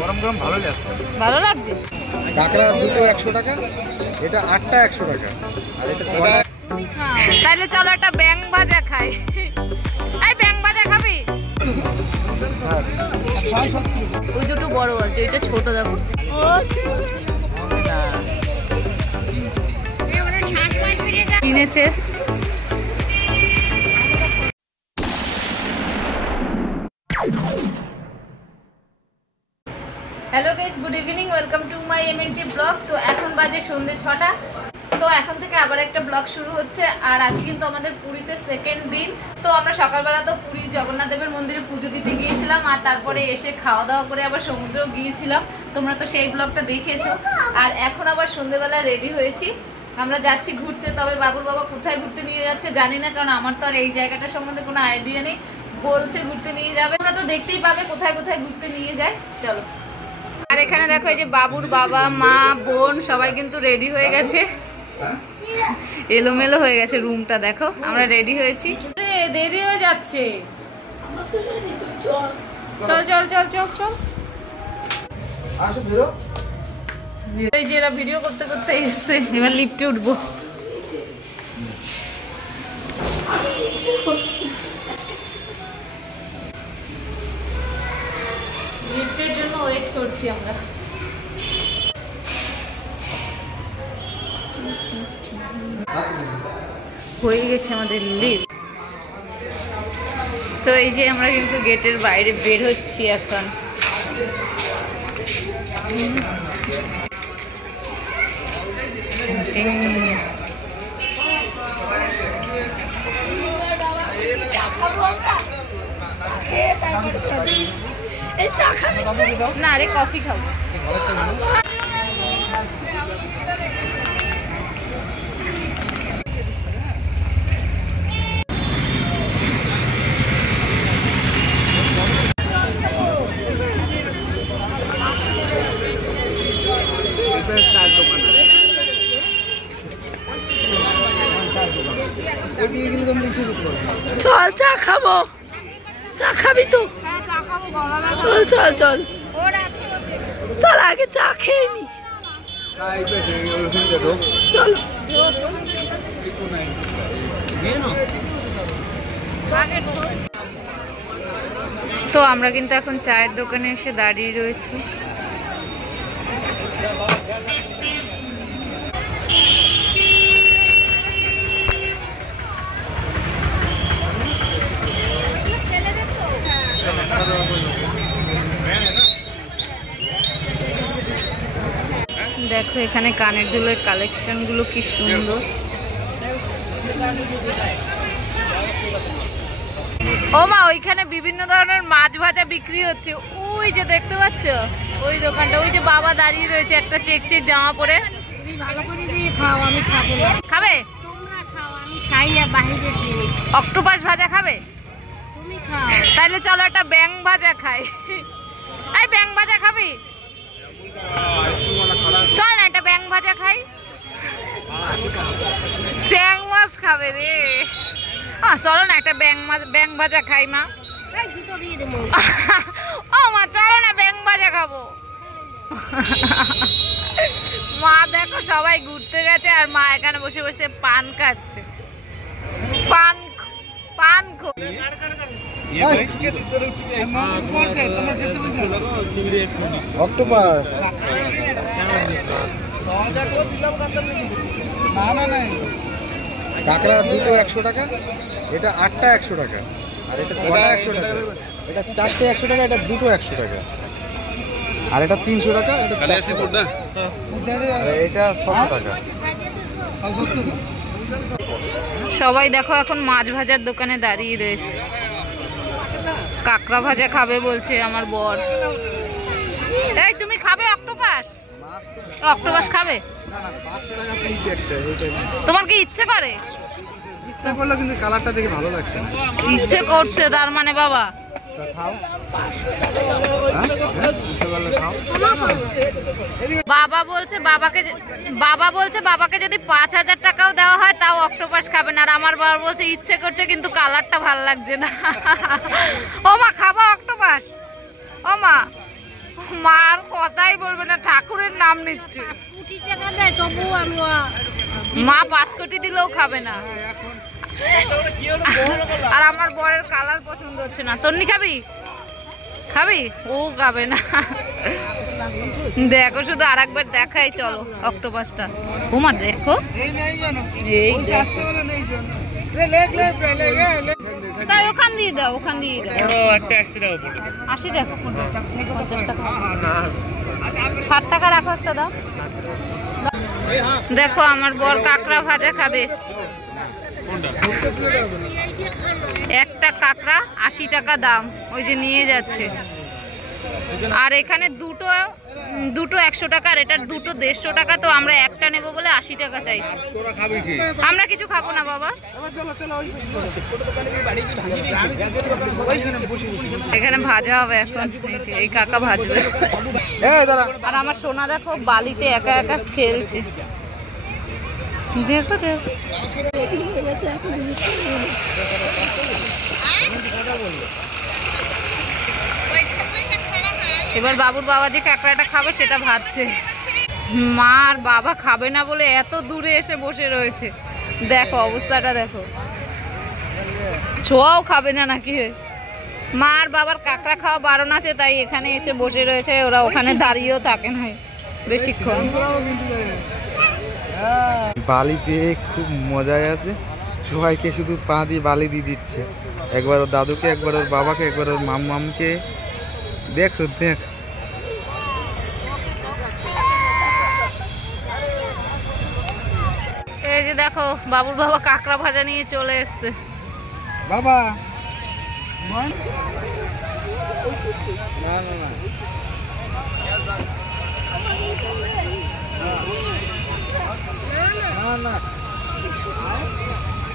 গরম গরম ভালো লাগছে। ভালো লাগছে। কাঁকড়া দুটো 100 টাকা, এটা 8টা 100 টাকা, আর এটা 6টা। তাহলে চলো একটা ব্যাং ভাজা খাই। এই ব্যাং ভাজা খাবি? ওই দুটো বড় আছে, এটা ছোট দেখো। কিনেছে। Hello guys, good evening, welcome to my MNT blog. তো এখন বাজে সন্ধ্যে 6টা। তো এখন থেকে আবার একটা ব্লগ শুরু হচ্ছে। আর আজ কিন্তু আমাদের পুরীতে সেকেন্ড দিন। তো আমরা সকালবেলা তো পুরী জগন্নাথ দেবের মন্দিরে পুজো দিতে গিয়েছিলাম, আর তারপরে এসে খাওয়া দাওয়া করে আবার সমুদ্রেও গিয়েছিলাম। তোমরা তো সেই ব্লগটা দেখেছো। আর এখন আবার সন্ধ্যেবেলা রেডি হয়েছি, আমরা যাচ্ছি ঘুরতে। তবে বাবুর বাবা কোথায় ঘুরতে নিয়ে যাচ্ছে জানি না, কারণ আমার তো আর এই জায়গাটার সম্বন্ধে কোনো আইডিয়া নেই। বলছে ঘুরতে নিয়ে যাবে, তোমরা তো দেখতেই পাবে কোথায় কোথায় ঘুরতে নিয়ে যায়। চলো। আর এখানে দেখো, এই যে বাবুর বাবা, মা, বোন সবাই কিন্তু রেডি হয়ে গেছে। এলোমেলো হয়ে গেছে রুমটা, দেখো আমরা রেডি হয়েছি। দেরি হয়ে যাচ্ছে, চল চল চল চল চল। এই যে এরা ভিডিও করতে করতে এসছে, এবার লিফটে উঠবো। লিফটের জন্য ওয়েট করছি আমরা। হয়ে গেছে আমাদের লিফট। তো এই যে আমরা কিন্তু গেটের বাইরে বের হচ্ছি এখন। না রে, কফি খাবো। চল চা খাবো। চা খাবি তো? চল চল চল চল, আগে চা খেয়ে নি। চল। তো আমরা কিন্তু এখন চায়ের দোকানে এসে দাঁড়িয়ে রয়েছি। দেখো এখানে কানের দুলের কালেকশন গুলো কি সুন্দর। ও মা, ওইখানে বিভিন্ন ধরনের মাছ ভাজা বিক্রি হচ্ছে। ওই যে দেখতে পাচ্ছ ওই দোকানটা, ওই যে বাবা দাঁড়িয়ে রয়েছে একটা চেক চেক জামা পরে। খাবে? অক্টোপাস ভাজা খাবে? তাইলে চলো একটা ব্যাং ভাজা খাই। এই ব্যাং ভাজা খাবি? চল না একটা ব্যাং ভাজা খাই। ব্যাং মাছ খাবে রে? চলো না একটা ব্যাং ভাজা খাই মা। ও মা, চলো না ব্যাং ভাজা খাবো। মা দেখো সবাই ঘুরতে গেছে, আর মা এখানে বসে বসে পান খাচ্ছে। পান পান অক্টোপাস কাঁকড়া দুটো 100 টাকা, এটা 8টা 100 টাকা, আর এটা 6টা 100 টাকা, এটা 4টে 100 টাকা, এটা দুটো 100 টাকা, আর এটা 300 টাকা, এটা 400 টাকা, আর এটা 600 টাকা। সবাই দেখো এখন মাছ ভাজার দোকানে দাঁড়িয়ে রয়েছে। কাঁকড়া ভাজা খাবে বলছে আমার বর। এই তুমি খাবে অক্টোপাস? অক্টোপাস খাবে? তোমার কি ইচ্ছে করে? ইচ্ছা করলো, কিন্তু কালারটা দেখে ভালো লাগছে। ইচ্ছে করছে তার মানে বাবা? বাবা বলছে বাবাকে যদি 5,000 টাকাও দেওয়া হয় তাও অক্টোপাস খাবে না। আর আমার বাবা বলছে ইচ্ছে করছে কিন্তু কালারটা ভালো লাগছে না। ও মা, খাবো অক্টোপাস? ও মা, মার কথাই বলবে না, ঠাকুরের নাম নিচ্ছে। মা 5 কোটি দিলেও খাবে না। আর আমার বরের কালার পছন্দ হচ্ছে না। তন্নি খাবি? খাবি? ও খাবে না। দেখো শুধু আর একবার দেখাই, চলো অক্টোপাসটা। ওমা দেখো, এই তাই ওখান দিয়ে দাও, ওখান দিয়ে দাও। 80 টাকা, 50 টাকা, 60 টাকা রাখো, একটা দাও। দেখো আমার বর কাঁকড়া ভাজা খাবে। একটা কাঁকড়া 80 টাকা দাম, ওই যে নিয়ে যাচ্ছে। আর এখানে দুটো 100 টাকা, আর এটার দুটো 150 টাকা। তো আমরা একটা নেব বলে 80 টাকা চাইছি। আমরা কিছু খাবো না বাবা। এখানে ভাজা হবে এখন, এই কাকা ভাজবে। আর আমার সোনা দেখো বালিতে একা একা খেলছে। দেখো দেখো, এবার বাবুর বাবা যে কাঁকড়াটা খাবে সেটা ভাজছে। মা আর বাবা খাবে না বলে এত দূরে এসে বসে রয়েছে। দেখো অবস্থাটা দেখো, ছোঁয়াও খাবে না নাকি। মা আর বাবার কাঁকড়া খাওয়া বারণ আছে, তাই এখানে এসে বসে রয়েছে। ওরা ওখানে দাঁড়িয়েও থাকে না বেশিক্ষণ। বালি পেয়ে খুব মজায় আছে, সবাইকে শুধু পা দিয়ে বালি দিয়ে দিচ্ছে। একবার ওর দাদুকে, একবার ওর বাবাকে, একবার ওর মামকে। দেখো দেখ, এই যে দেখো বাবুর বাবা কাঁকড়া ভাজা নিয়ে চলে এসছে। বাবা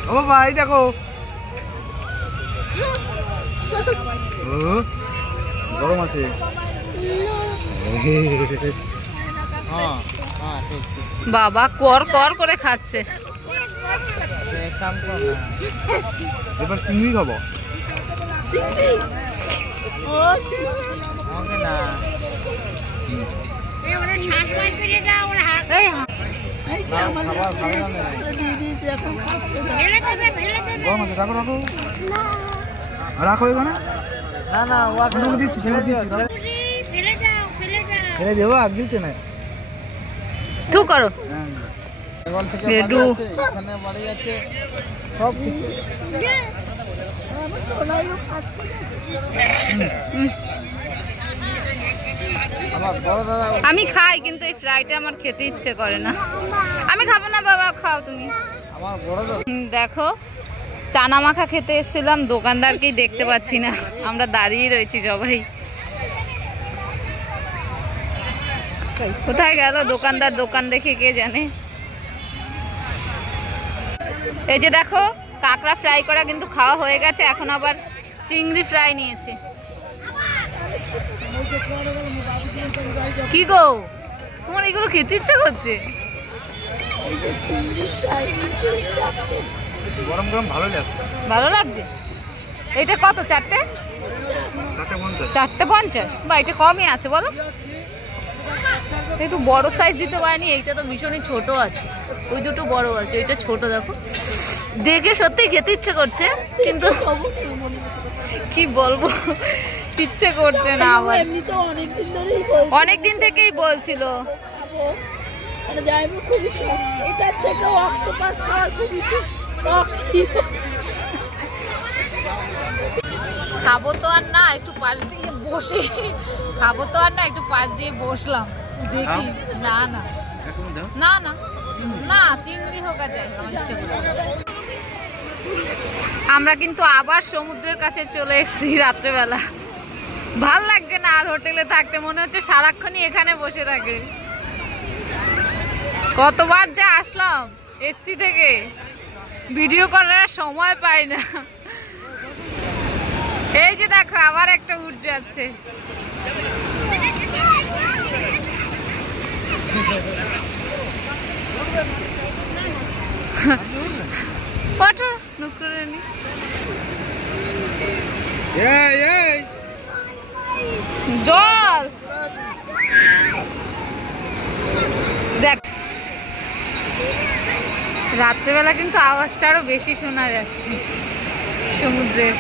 ও বাবা, এই দেখো গরম আছে। বাবা কর কর করে খাচ্ছে। এবার চিংড়ি খাবো। রাখো এখানে। না না, দিচ্ছি ফেলে দেবো, আর গিলতে নাই। তু করো আমি খাই, কিন্তু এই ফ্রাইটা আমার খেতে ইচ্ছে করে না। আমি খাবো না বাবা, খাও তুমি। দেখো চানা মাখা খেতে এসেছিলাম, দোকানদারকেই দেখতে পাচ্ছি না। আমরা দাঁড়িয়ে রয়েছি সবাই। কোথায় গেল দোকানদার? দোকান দেখে কে জানে। এই যে দেখো কাঁকড়া ফ্রাই করা কিন্তু খাওয়া হয়ে গেছে, এখন আবার চিংড়ি ফ্রাই নিয়েছে। কি গো তোমার এগুলো খেতে ইচ্ছা করছে? গরম গরম ভালো লাগছে। ভালো লাগছে। এটা কত? 4টে? 450। বা এটা কমই আছে বলো। একটু বড় সাইজ দিতে পারেনি, এইটা তো ভীষণই ছোট আছে। ওই দুটো বড় আছে, ওইটা ছোট। দেখো দেখে সত্যি খেতে ইচ্ছে করছে, কিন্তু কি বলবো, ইচ্ছে করছে না। আবার অনেকদিন থেকেই বলছিল। খাবো তো আর না, একটু পাশ দিয়ে বসি। খাবো তো আর না, একটু পাশ দিয়ে বসলাম দেখি। না না না না না, চিংড়ি হোক আর যাই, আমার ইচ্ছে করছে। আমরা কিন্তু আবার সমুদ্রের কাছে চলে এসেছি রাত্রেবেলা। ভাল লাগছে না আর হোটেলে থাকতে, মনে হচ্ছে সারাক্ষণই এখানে বসে থাকে। কতবার যে আসলাম এসসি থেকে, ভিডিও করার সময় পাই না। এই যে দেখো আবার একটা উঠ যাচ্ছে। জল রাত্রেবেলা কিন্তু আওয়াজটা আরো বেশি শোনা যাচ্ছে সমুদ্রের।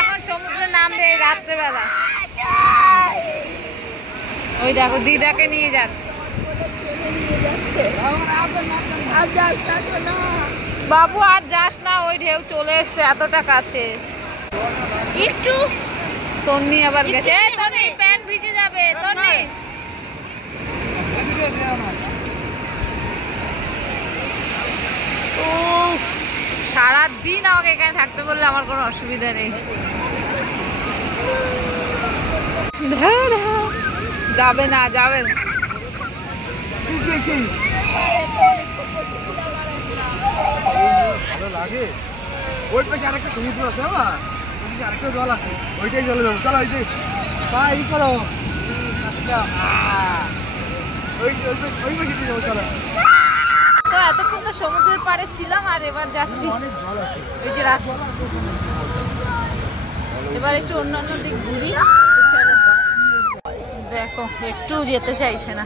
এখন সমুদ্রে নামবে রাত্রেবেলা। ওই দেখো দিদাকে নিয়ে যাচ্ছে। বাবু আর যাস না, ওই ঢেউ চলে এসছে এতটা কাছে। একটু তন্নি আবার গেছে। তন্নি প্যান্ট ভিজে যাবে। তন্নি সারাদিন আমাকে এখানে থাকতে বললে আমার কোনো অসুবিধা নেই। যাবে না, যাবে না। ভালো লাগে। ওই পাশে আরেকটা সমুদ্র আছে, বাবা আরেকটা জল আছে, ওইটাই জলে যাবো। চলো ওই যে ই করো, ওই পাশে যাবো। চলো। তো এতক্ষণ তো সমুদ্রের পাড়ে ছিলাম, আর এবার যাচ্ছি ওই যে রাস্তা। এবার একটু অন্যান্য দিক ঘুরি। চলো। দেখো একটু যেতে চাইছে না।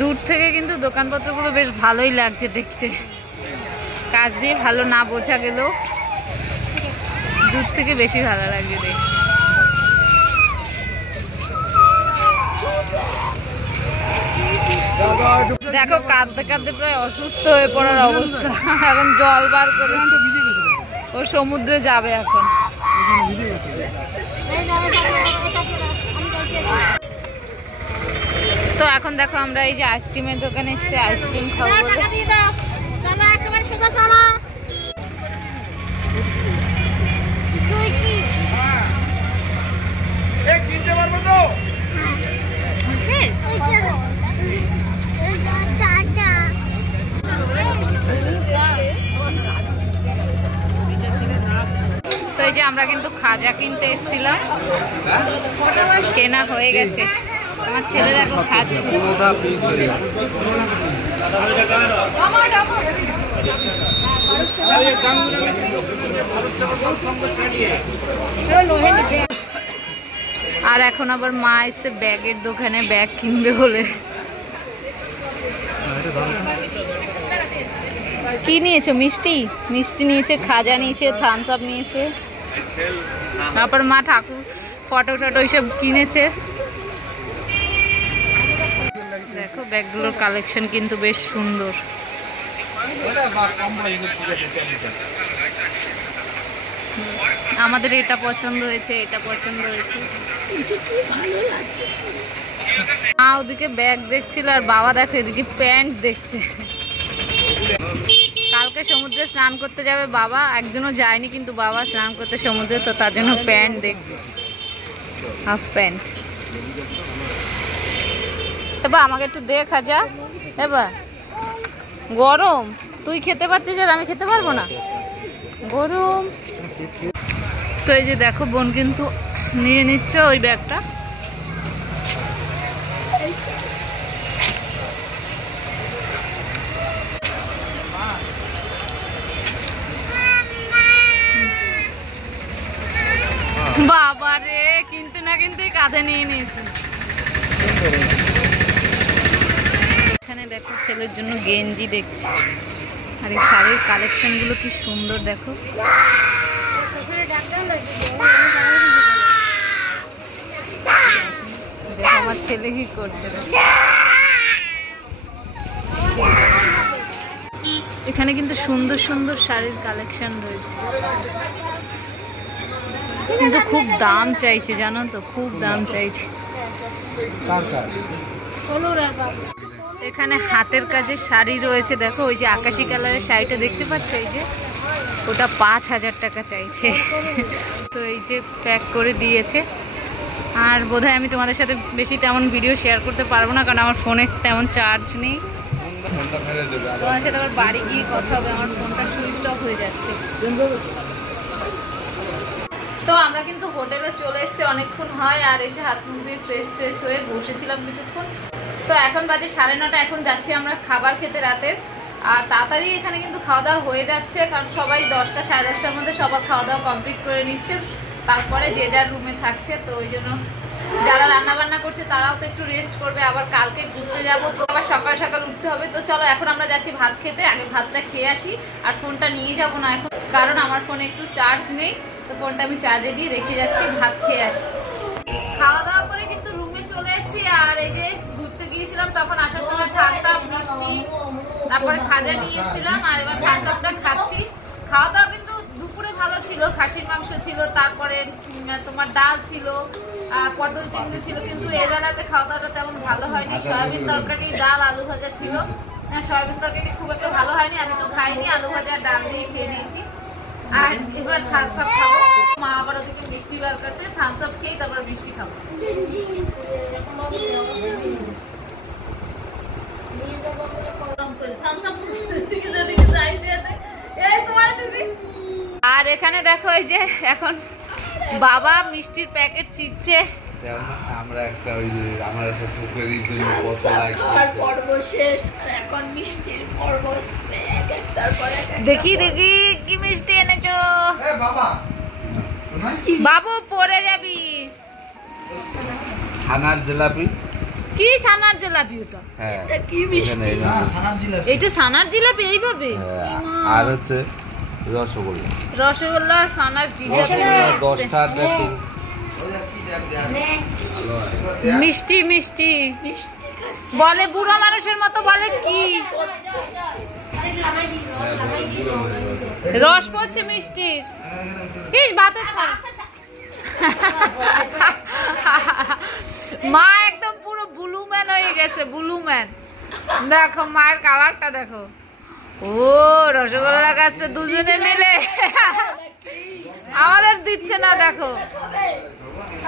দূর থেকে কিন্তু দোকানপত্রগুলো বেশ ভালোই লাগছে দেখতে। কাছ দিয়ে ভালো না বোঝা গেলেও দূর থেকে বেশি ভালো লাগছে দেখতে। দেখো কাঁদতে কাঁদতে প্রায় অসুস্থ হয়ে পড়ার অবস্থা। এখন জল বার করে ও সমুদ্রে যাবে এখন। তো এখন দেখো আমরা এই যে আইসক্রিমের দোকানে এসেছি আইসক্রিম খাবো বলে। তো এই যে আমরা কিন্তু খাজা কিনতে এসেছিলাম, কেনা হয়ে গেছে। আমার ছেলে দেখো খাচ্ছে। আর এখন আবার মা এসে ব্যাগের দোকানে ব্যাগ কিনবে বলে। কি নিয়েছো? মিষ্টি মিষ্টি নিয়েছে, খাজা নিয়েছে, থামস আপ নিয়েছে। তারপর মা ঠাকুর ফটো টটো এইসব কিনেছে। দেখো ব্যাগগুলোর কালেকশন কিন্তু বেশ সুন্দর। আমাদের এটা পছন্দ হয়েছে, এটা পছন্দ হয়েছে। মা ওদিকে ব্যাগ দেখছিল আর বাবা দেখো এদিকে প্যান্ট দেখছে। কালকে সমুদ্রে স্নান করতে যাবে বাবা, একদিনও যায়নি কিন্তু বাবা স্নান করতে সমুদ্রে, তো তার জন্য প্যান্ট দেখছে, হাফ প্যান্ট। এবার আমাকে একটু দেখা যা। এবার গরম, তুই খেতে পারছিস আর আমি খেতে পারবো না, গরম। তো এই যে দেখো বোন কিন্তু নিয়ে নিচ্ছে ওই ব্যাগটা। বাবা রে, কিন্তু না কিন্তু কাঁধে নিয়ে নিয়েছি। এখানে দেখো ছেলের জন্য গেঞ্জি দেখছি, আর এই শাড়ির কালেকশন গুলো কি সুন্দর দেখো। দেখো আমার ছেলে কি করছে। এখানে কিন্তু সুন্দর সুন্দর শাড়ির কালেকশন রয়েছে, কিন্তু খুব দাম চাইছে জানো তো, খুব দাম চাইছে। এখানে হাতের কাজের শাড়ি রয়েছে দেখো, ওই যে আকাশি কালারের শাড়িটা দেখতে পাচ্ছ, এই যে ওটা 5,000 টাকা চাইছে। তো এই যে প্যাক করে দিয়েছে। আর বোধহয় আমি তোমাদের সাথে বেশি তেমন ভিডিও শেয়ার করতে পারবো না, কারণ আমার ফোনে তেমন চার্জ নেই। তোমার সাথে আবার বাড়ি গিয়ে কথা হবে, আমার ফোনটা সুইচ অফ হয়ে যাচ্ছে। তো আমরা কিন্তু হোটেলে চলে এসেছি অনেকক্ষণ হয়, আর এসে হাত মুখ দিয়ে ফ্রেশ ট্রেশ হয়ে বসেছিলাম কিছুক্ষণ। তো এখন বাজে 9:30, এখন যাচ্ছি আমরা খাবার খেতে রাতের। আর তাড়াতাড়ি এখানে কিন্তু খাওয়া দাওয়া হয়ে যাচ্ছে, কারণ সবাই 10টা 10:30টার মধ্যে সবার খাওয়া দাওয়া কমপ্লিট করে নিচ্ছে, তারপরে যে যার রুমে থাকছে। তো ওই জন্য যারা রান্না বান্না করছে তারাও তো একটু রেস্ট করবে, আবার কালকে ঘুরতে যাব, তো আবার সকাল সকাল উঠতে হবে। তো চলো এখন আমরা যাচ্ছি ভাত খেতে, আগে ভাতটা খেয়ে আসি। আর ফোনটা নিয়ে যাব না এখন, কারণ আমার ফোনে একটু চার্জ নেই, তো ফোনটা আমি চার্জে দিয়ে রেখে যাচ্ছি, ভাত খেয়ে আসি। খাওয়া দাওয়া করে কিন্তু রুমে চলে এসেছি। আর এই যে ঘুরতে গিয়েছিলাম তখন আসার সময় থামস আপ, মিষ্টি, তারপরে খাজা নিয়ে এসেছিলাম, আর এবার থামস আপটা খাচ্ছি। খাওয়া দাওয়া কিন্তু দুপুরে ভালো ছিল, খাসির মাংস ছিল, তারপরে তোমার ডাল ছিল, পটল চিংড়ি ছিল, কিন্তু এবেলাতে খাওয়া দাওয়াটা তেমন ভালো হয়নি। সয়াবিন তরকারি, ডাল, আলু ভাজা ছিল। সয়াবিন তরকারি খুব একটা ভালো হয়নি, আমি তো খাইনি, আলু ভাজা ডাল দিয়ে খেয়ে নিয়েছি। আর এবার থামস আপ খাবো, মা আবার ওদিকে মিষ্টি বার করছে, থামস আপ খেয়ে তারপর মিষ্টি খাবো। আর এখানে দেখো এই যে এখন বাবা মিষ্টির প্যাকেট ছিটছে। আমরা একটা ওই যে আমার একটা সুপারির জন্য কত লাগে পর্ব শেষ, আর এখন মিষ্টির পর্ব। দেখি দেখি কি মিষ্টি এনেছো বাবু, পড়ে যাবি। ছানার জিলাপি। কি ছানার জিলাপি? ওটা হ্যাঁ, এটা কি মিষ্টি? এইটা ছানার জিলাপি এইভাবে? আর হচ্ছে রসগোল্লা। রসগোল্লা, ছানার জিলাপি, 10টা দেখো মিষ্টি মিষ্টি মিষ্টি বলে, বুড়ো মানুষের মতো বলে কি রস পড়ছে মিষ্টির। ইস ভাতের থাল। মা একদম পুরো ব্লু ম্যান হয়ে গেছে, ব্লু ম্যান। দেখো মায়ের কালারটা দেখো। ও রসগোল্লা খাচ্ছে দুজনে মিলে, আমাদের দিচ্ছে না দেখো।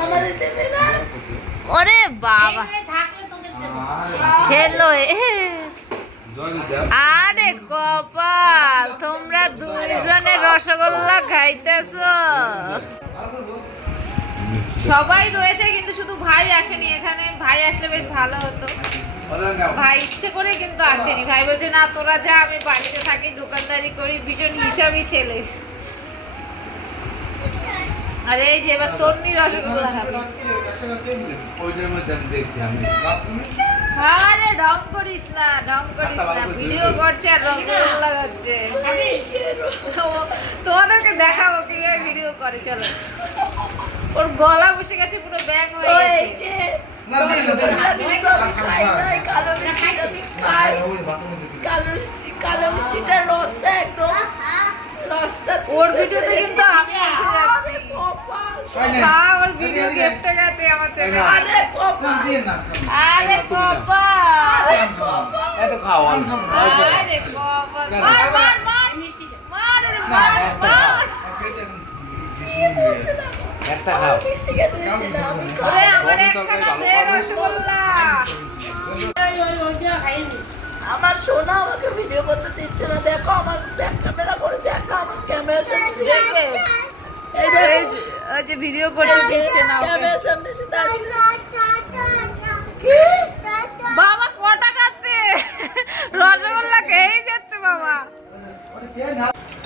আমাদের দেবে না? ওরে বাবা, খেলো। আরে কপাল, তোমরা দুইজনে রসগোল্লা খাইতেছো। সবাই রয়েছে কিন্তু শুধু ভাই আসেনি এখানে, ভাই আসলে বেশ ভালো হতো। ভাই ইচ্ছে করে কিন্তু আসেনি, ভাই বলছে না তোরা যা, আমি বাড়িতে থাকি, দোকানদারি করি, ভীষণ হিসাবি ছেলে। আরে এই যে এবার তন্নি রসগোল্লা খাবে। আরে ঢং করিস না, ঢং করিস না, ভিডিও করছে আর রসগোল্লা খাচ্ছে। তোমাদেরকে দেখাবো কিভাবে ভিডিও করে, চলো। ওর গলা বসে গেছে, পুরো ব্যাং হয়ে গেছে। কালো মিষ্টিটার রসটা একদম, ওর ভিডিওতে কিন্তু আমি উঠে যাচ্ছি। ওর ভিডিও গেপটে গেছে আমার চ্যানেলে। আরে কপাল, এত খাও। আরে কপাল, মার মার মার মিষ্টি, মার রে মার মার। একটা খাও। ওরে আমার একখানা দে রসগোল্লা। আমার সোনা আমাকে ভিডিও করতে দিচ্ছে না, দেখো আমার ব্যাক ক্যামেরা করে দেখো, আমার ক্যামেরার সামনে দেখবে এই দেখো, ওই যে ভিডিও করতে দিচ্ছে না ওকে। ক্যামেরার সামনে এসে দাঁড়িয়ে কি বাবা কটা খাচ্ছে, রসগোল্লা খেয়েই যাচ্ছে বাবা।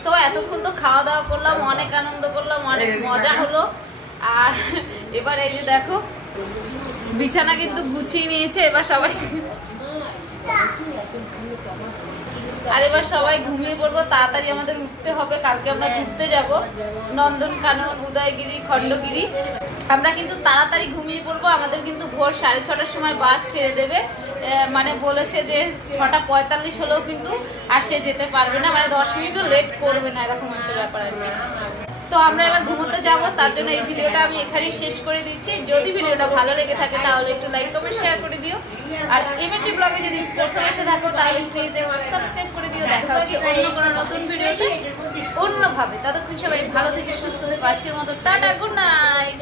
তো এতক্ষণ তো খাওয়া দাওয়া করলাম, অনেক আনন্দ করলাম, অনেক মজা হলো। আর এবার এই যে দেখো বিছানা কিন্তু গুছিয়ে নিয়েছে, এবার সবাই ঘুমিয়ে পড়বো। তাড়াতাড়ি আমাদের উঠতে হবে, কালকে আমরা ঘুরতে যাব নন্দনকানন, উদয়গিরি, খণ্ডগিরি। আমরা কিন্তু তাড়াতাড়ি ঘুমিয়ে পড়বো, আমাদের কিন্তু ভোর 6:30টার সময় বাস ছেড়ে দেবে। মানে বলেছে যে 6:45 হলেও কিন্তু আর সে যেতে পারবে না, মানে 10 মিনিটও লেট করবে না, এরকম একটা ব্যাপার আর কি। তো আমরা এবার ঘুমোতে যাব, তার জন্য এই ভিডিওটা আমি এখানেই শেষ করে দিচ্ছি। যদি ভিডিওটা ভালো লেগে থাকে তাহলে একটু লাইক কমেন্ট শেয়ার করে দিও। আর এমএনটি ব্লগে যদি প্রথম এসে থাকো তাহলে প্লিজ একবার সাবস্ক্রাইব করে দিও। দেখা হচ্ছে অন্য কোনো নতুন ভিডিওতে অন্যভাবে। ততক্ষণ সবাই ভালো থেকে সুস্থ থেকো। আজকের মতো টাটা, গুড নাইট।